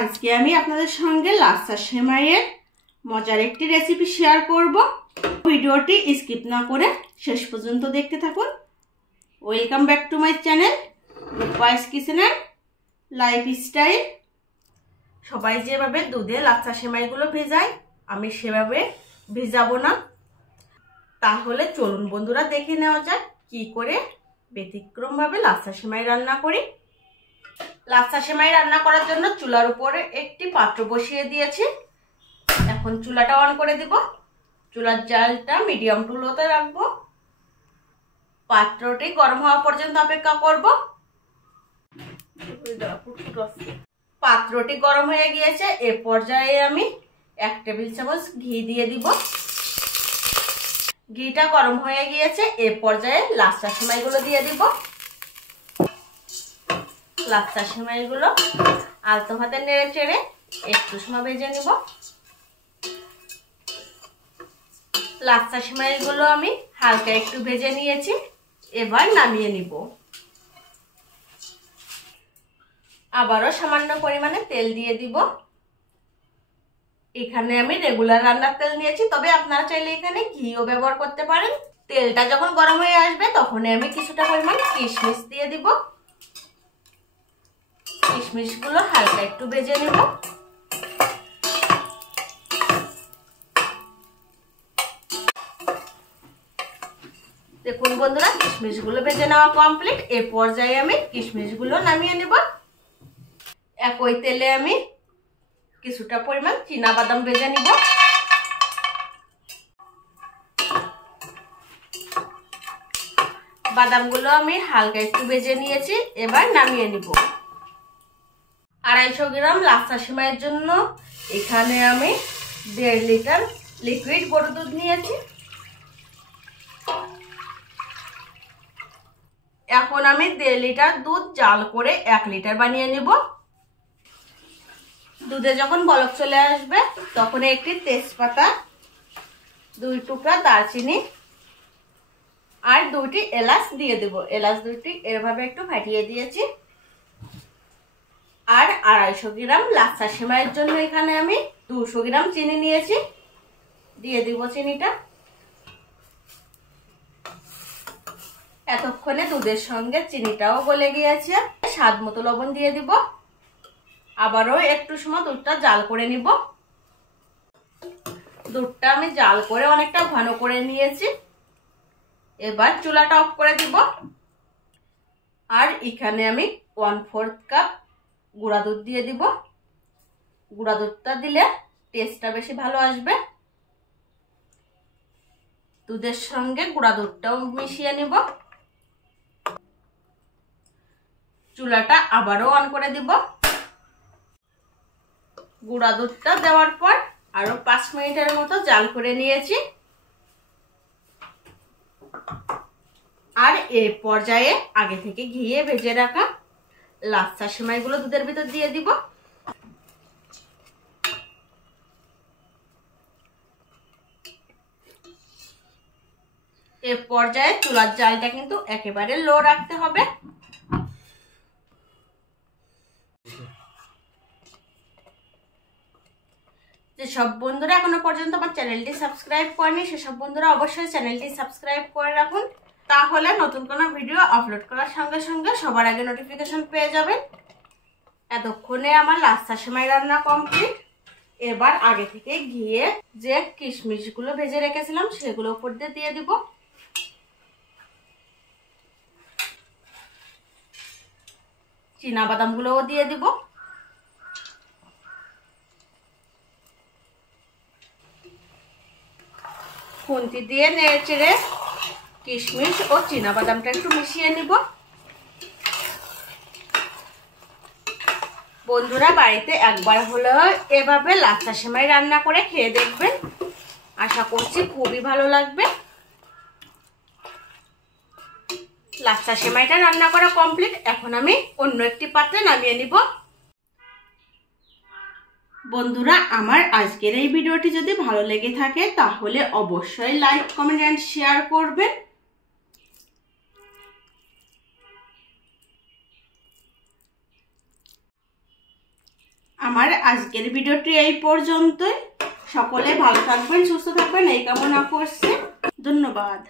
আজকে আমি আপনাদের সঙ্গে লাচ্ছা সেমাইয়ের মজার একটি রেসিপি শেয়ার করব। ভিডিওটি স্কিপ না করে শেষ পর্যন্ত দেখতে থাকুন। Welcome back to my channel Rupai's kitchen and lifestyle. সবাই যেভাবে দুধে লাচ্ছা সেমাইগুলো ভেজায় আমি সেভাবে ভেজাবো না। তাহলে চলুন বন্ধুরা দেখে নেওয়া যাক কি করে ব্যতিক্রমভাবে লাচ্ছা সেমাই রান্না করি। লাচ্ছা সেমাই রান্না করার জন্য চুলার উপরে একটি পাত্র বসিয়ে দিয়েছি। এখন চুলাটা অন করে দিব। চুলার জালটা মিডিয়াম টু লোতে রাখবো। পাত্রটি গরম হওয়া পর্যন্ত অপেক্ষা করব। পাত্রটি গরম হয়ে গিয়েছে। এ পর্যায়ে আমি 1 টেবিল চামচ ঘি দিয়ে দিব। ঘিটা গরম হয়ে গিয়েছে। এ পর্যায়ে লাচ্ছা সেমাইগুলো দিয়ে দিব। লাচ্ছা সেমাইগুলো আলতো হাতে নেড়ে চেড়ে একটু সময় ভেজে নিব। লাচ্ছা সেমাইগুলো আমি হালকা একটু ভেজে নিয়েছি। এবার নামিয়ে নিব। আবারও সামান্য পরিমাণে তেল দিয়ে দিব। এখানে আমি রেগুলার রান্নার তেল নিয়েছি, তবে আপনারা চাইলে এখানে ঘিও ব্যবহার করতে পারেন। তেলটা যখন গরম হয়ে আসবে তখন আমি কিছুটা পরিমাণ কিশমিশ দিয়ে দিব। কিশমিশগুলো হালকা একটু ভেজে নেব। দেখুন বন্ধুরা, কিশমিশগুলো ভেজে নেওয়া কমপ্লিট। এ পর্যায়ে আমি কিশমিশগুলো নামিয়ে নেব। একই তেলে আমি কিছুটা পরিমাণ চীনা বাদাম ভেজে নিব। বাদামগুলো আমি হালকা একটু ভেজে নিয়েছি। এবার নামিয়ে নিব। 250 গ্রাম লাচ্ছা সেমাইয়ের জন্য এখানে আমি 1.5 লিটার লিকুইড গরুর দুধ নিয়েছি। এখন আমি 1.5 লিটার দুধ জাল করে 1 লিটার বানিয়ে নেব। দুধে যখন বলক চলে আসবে তখন একটি তেজপাতা, 2 টুকরা দারচিনি আর 2টি এলাচ দিয়ে দেব। এলাচ 2টি এভাবে একটু ফাটিয়ে দিয়েছি। আর 250 গ্রাম লাচ্ছা সেমাইয়ের জন্য এখানে আমি 200 গ্রাম চিনি নিয়েছি। দিয়ে দিব চিনিটা। এতক্ষণে দুধের সঙ্গে চিনিটাও গলে গিয়েছে। স্বাদ মতো লবণ দিয়ে দিব। আবারও একটু সময় দুধটা জাল করে নিব। দুধটা আমি জাল করে অনেকটা ঘন করে নিয়েছি। এবার চুলাটা অফ করে দিব। আর এখানে আমি 1/4 কাপ গুঁড়া দুধ দিয়ে দিব। গুঁড়া দুধটা দিলে টেস্টটা বেশি ভালো আসবে। দুধের সঙ্গে গুঁড়া দুধটাও মিশিয়ে নিব। চুলাটা আবারও অন করে দিব। গুঁড়া দুধটা দেওয়ার পর আরো 5 মিনিটের মতো জাল করে নিয়েছি। আর এই পর্যায়ে আগে থেকে ঘিয়ে ভেজে রাখা লাচ্ছা সেমাইগুলো দুধের ভিতর দিয়ে দিব। এই পর্যায়ে চুলার জালটা কিন্তু একেবারে লো রাখতে হবে। যেসব বন্ধুরা এখনো পর্যন্ত আমার চ্যানেলটি সাবস্ক্রাইব করেনি সেসব বন্ধুরা অবশ্যই চ্যানেলটি সাবস্ক্রাইব করে রাখুন। তাহলে নতুন কোনো ভিডিও আপলোড করার সঙ্গে সঙ্গে সবার আগে নোটিফিকেশন পেয়ে যাবেন। এতক্ষণে আমার লাচ্ছা সেমাই রান্না কমপ্লিট। এবার আগে থেকে ঘিয়ে যে কিশমিশগুলো ভেজে রেখেছিলাম সেগুলো উপর দিয়ে দিব। চীনা বাদামগুলোও দিয়ে দিব। খুন্তি দিয়ে নেড়ে চেড়ে কিশমিশ ও চীনা বাদামটা একটু মিশিয়ে নিব। বন্ধুরা বাড়িতে একবার হলেও এভাবে লাচ্ছা সেমাই রান্না করে খেয়ে দেখবেন। আশা করছি খুবই ভালো লাগবে। লাচ্ছা সেমাইটা রান্না করা কমপ্লিট। এখন আমি অন্য একটি পাত্রে নামিয়ে নিব। বন্ধুরা আমার আজকের এই ভিডিওটি যদি ভালো লেগে থাকে তাহলে অবশ্যই লাইক, কমেন্ট এন্ড শেয়ার করবেন। আমার আজকের ভিডিওটি এই পর্যন্তই। সকলে ভালো থাকবেন, সুস্থ থাকবেন এই কামনা করছি। ধন্যবাদ।